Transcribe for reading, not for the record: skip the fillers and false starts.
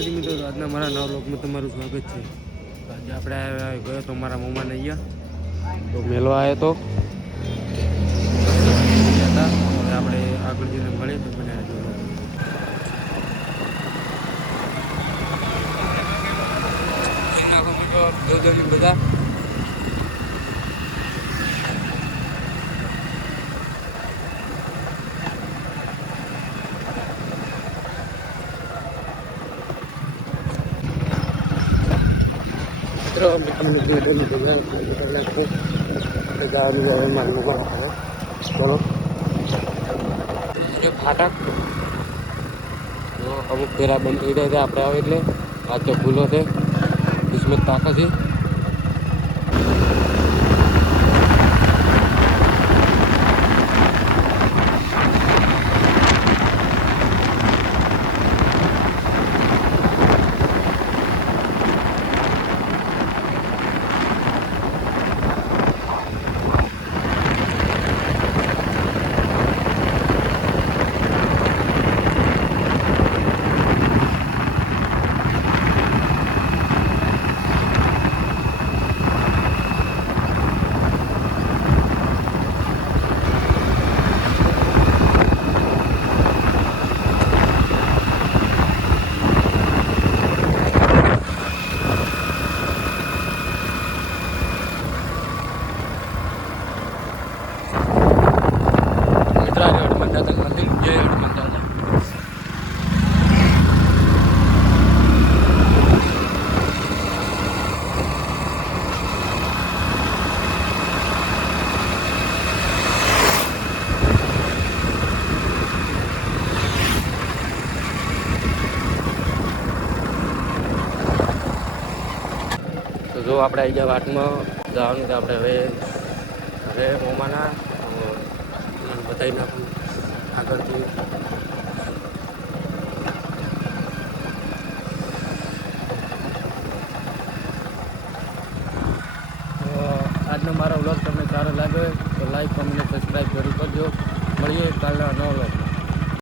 મિત્રો આજના મારા નવા લોકમાં તમારું સ્વાગત છે. આજે આપણે ગયો તો મારા મમ્માને અહીંયા તો મેળવા આવ્યો તો આપણે આગળ જઈને મળીએ તો બનાવી દો બધા ચલો ફાટક અમુક ફેરા બંધ થઈ જાય છે આપણે આવે એટલે આજ તો ભૂલો છે કિસ્મત તાકા છે. જો આપણે આવી ગયા વાટમાં જવાનું તો આપણે હવે મોમાના બતાવી નાખું આગળથી. આજનો મારો વ્લોગ તમને સારો લાગે તો લાઈક કમેન્ટ સબસ્ક્રાઈબ જરૂર કરજો. મળીએ કાલના નવા વ્લોગમાં.